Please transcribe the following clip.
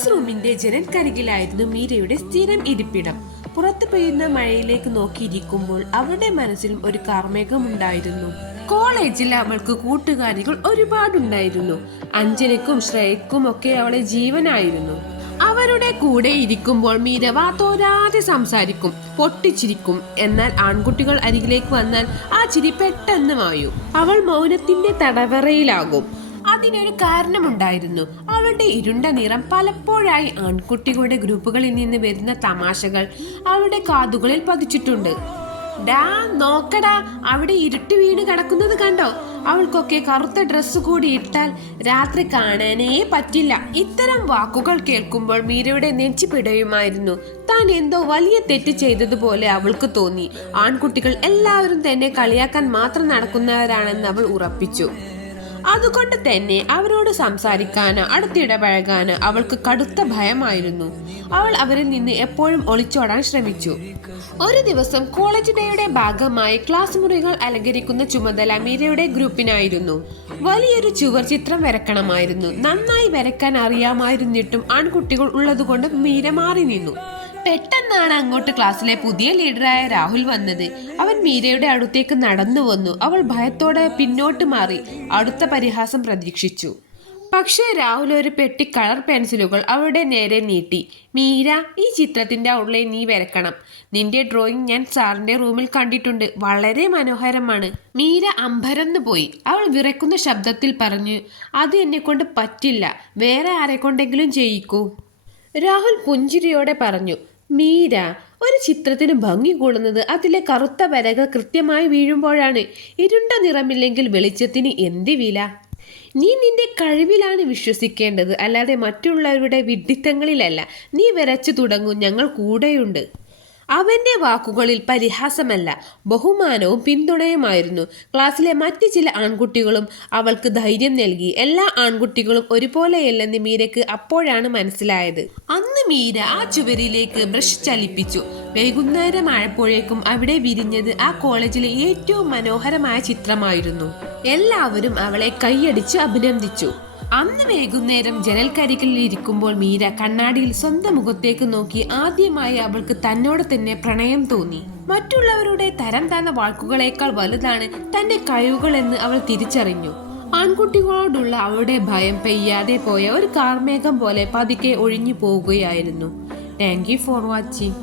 Class റൂമിന്റെ ജനൽക്കരികിലായിരുന്നു മീരയുടെ സ്ഥിരം ഇരിപ്പിടം. പുറത്തു പെയ്യുന്ന മഴയിലേക്ക് നോക്കിയിരിക്കുമ്പോൾ അവളുടെ മനസ്സിലും ഒരു കാർമേഘമുണ്ടായിരുന്നു. കോളേജിൽ അവൾക്ക് കൂട്ടുകാരികൾ ഒരുപാടുണ്ടായിരുന്നു. അഞ്ജനയ്ക്കും ശ്രേയയ്ക്കും ഒക്കെ അവളെ ജീവനായിരുന്നു. അവരുടെ കൂടെ ഇരിക്കുമ്പോൾ മീര വാതോരാതെ സംസാരിക്കും, പൊട്ടിച്ചിരിക്കും. എന്നാൽ ആൺകുട്ടികൾ അരികിലേക്ക് വന്നാൽ ആ ചിരി പെട്ടെന്ന് മായും. അവൾ മൗനത്തിന്റെ തടവറയിലാകും. അതിനൊരു കാരണമുണ്ടായിരുന്നു. അവളുടെ ഇരുണ്ട നിറം പലപ്പോഴായി ആൺകുട്ടികളുടെ ഗ്രൂപ്പുകളിൽ നിന്ന് വരുന്ന തമാശകൾ അവളുടെ കാതുകളിൽ പതിച്ചിട്ടുണ്ട്. ഡാ നോക്കടാ, അവിടെ ഇരുട്ട് വീണ് കിടക്കുന്നത് കണ്ടോ? അവൾക്കൊക്കെ കറുത്ത ഡ്രസ്സ് കൂടി ഇട്ടാൽ രാത്രി കാണാനേ പറ്റില്ല. ഇത്തരം വാക്കുകൾ കേൾക്കുമ്പോൾ മീരയുടെ നെഞ്ചി പിടയുമായിരുന്നു. താൻ എന്തോ വലിയ തെറ്റ് ചെയ്തതുപോലെ അവൾക്ക് തോന്നി. ആൺകുട്ടികൾ എല്ലാവരും തന്നെ കളിയാക്കാൻ മാത്രം നടക്കുന്നവരാണെന്ന് അവൾ ഉറപ്പിച്ചു. അതുകൊണ്ട് തന്നെ അവരോട് സംസാരിക്കാനോ അടുത്തിടപഴകാനോ അവൾക്ക് കടുത്ത ഭയമായിരുന്നു. അവൾ അവരിൽ നിന്ന് എപ്പോഴും ഒളിച്ചോടാൻ ശ്രമിച്ചു. ഒരു ദിവസം കോളേജ് ഡേയുടെ ഭാഗമായി ക്ലാസ് മുറികൾ അലങ്കരിക്കുന്ന ചുമതല മീരയുടെ ഗ്രൂപ്പിനായിരുന്നു. വലിയൊരു ചുവർ ചിത്രം വരക്കണമായിരുന്നു. നന്നായി വരയ്ക്കാൻ അറിയാമായിരുന്നിട്ടും ആൺകുട്ടികൾ ഉള്ളതുകൊണ്ട് മീര മാറി നിന്നു. പെട്ടെന്നാണ് അങ്ങോട്ട് ക്ലാസ്സിലെ പുതിയ ലീഡറായ രാഹുൽ വന്നത്. അവൻ മീരയുടെ അടുത്തേക്ക് നടന്നു വന്നു. അവൾ ഭയത്തോടെ പിന്നോട്ട് മാറി അടുത്ത പരിഹാസം പ്രതീക്ഷിച്ചു. പക്ഷേ രാഹുൽ ഒരു പെട്ടി കളർ പെൻസിലുകൾ അവളുടെ നേരെ നീട്ടി. മീര, ഈ ചിത്രത്തിന്റെ ഔട്ട്ലൈൻ നീ വരക്കണം. നിന്റെ ഡ്രോയിങ് ഞാൻ സാറിന്റെ റൂമിൽ കണ്ടിട്ടുണ്ട്, വളരെ മനോഹരമാണ്. മീര അമ്പരന്നു പോയി. അവൾ വിറയ്ക്കുന്ന ശബ്ദത്തിൽ പറഞ്ഞു, അത് എന്നെ കൊണ്ട് പറ്റില്ല, വേറെ ആരെ കൊണ്ടെങ്കിലും ചെയ്യിക്കൂ. രാഹുൽ പുഞ്ചിരിയോടെ പറഞ്ഞു, മീര, ഒരു ചിത്രത്തിന് ഭംഗി കൂടുന്നത് അതിലെ കറുത്ത വരകൾ കൃത്യമായി വീഴുമ്പോഴാണ്. ഇരുണ്ട നിറമില്ലെങ്കിൽ വെളിച്ചത്തിന് എന്ത് വില? നീ നിന്റെ കഴിവിലാണ് വിശ്വസിക്കേണ്ടത്, അല്ലാതെ മറ്റുള്ളവരുടെ വിഡ്ഢിത്തങ്ങളിലല്ല. നീ വരച്ചു തുടങ്ങൂ, ഞങ്ങൾ കൂടെയുണ്ട്. അവന്റെ വാക്കുകളിൽ പരിഹാസമല്ല, ബഹുമാനവും പിന്തുണയുമായിരുന്നു. ക്ലാസ്സിലെ മറ്റ് ചില ആൺകുട്ടികളും അവൾക്ക് ധൈര്യം നൽകി. എല്ലാ ആൺകുട്ടികളും ഒരുപോലെയല്ലെന്ന് മീരയ്ക്ക് അപ്പോഴാണ് മനസ്സിലായത്. അന്ന് മീര ആ ചുവരിലേക്ക് ബ്രഷ് ചലിപ്പിച്ചു. വൈകുന്നേരമായപ്പോഴേക്കും അവിടെ വിരിഞ്ഞത് ആ കോളേജിലെ ഏറ്റവും മനോഹരമായ ചിത്രമായിരുന്നു. എല്ലാവരും അവളെ കൈയടിച്ച് അഭിനന്ദിച്ചു. അന്ന് വൈകുന്നേരം ജനൽക്കരികിൽ ഇരിക്കുമ്പോൾ മീര കണ്ണാടിയിൽ സ്വന്തം മുഖത്തേക്ക് നോക്കി. ആദ്യമായി അവൾക്ക് തന്നോട് തന്നെ പ്രണയം തോന്നി. മറ്റുള്ളവരുടെ തരം താന്ന വാക്കുകളേക്കാൾ വലുതാണ് തന്റെ കഴിവുകളെന്ന് അവൾ തിരിച്ചറിഞ്ഞു. ആൺകുട്ടികളോടുള്ള അവളുടെ ഭയം പെയ്യാതെ പോയ ഒരു കാർമേഘം പോലെ പതുക്കെ ഒഴിഞ്ഞു പോവുകയായിരുന്നു. Thank you for watching.